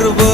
grupo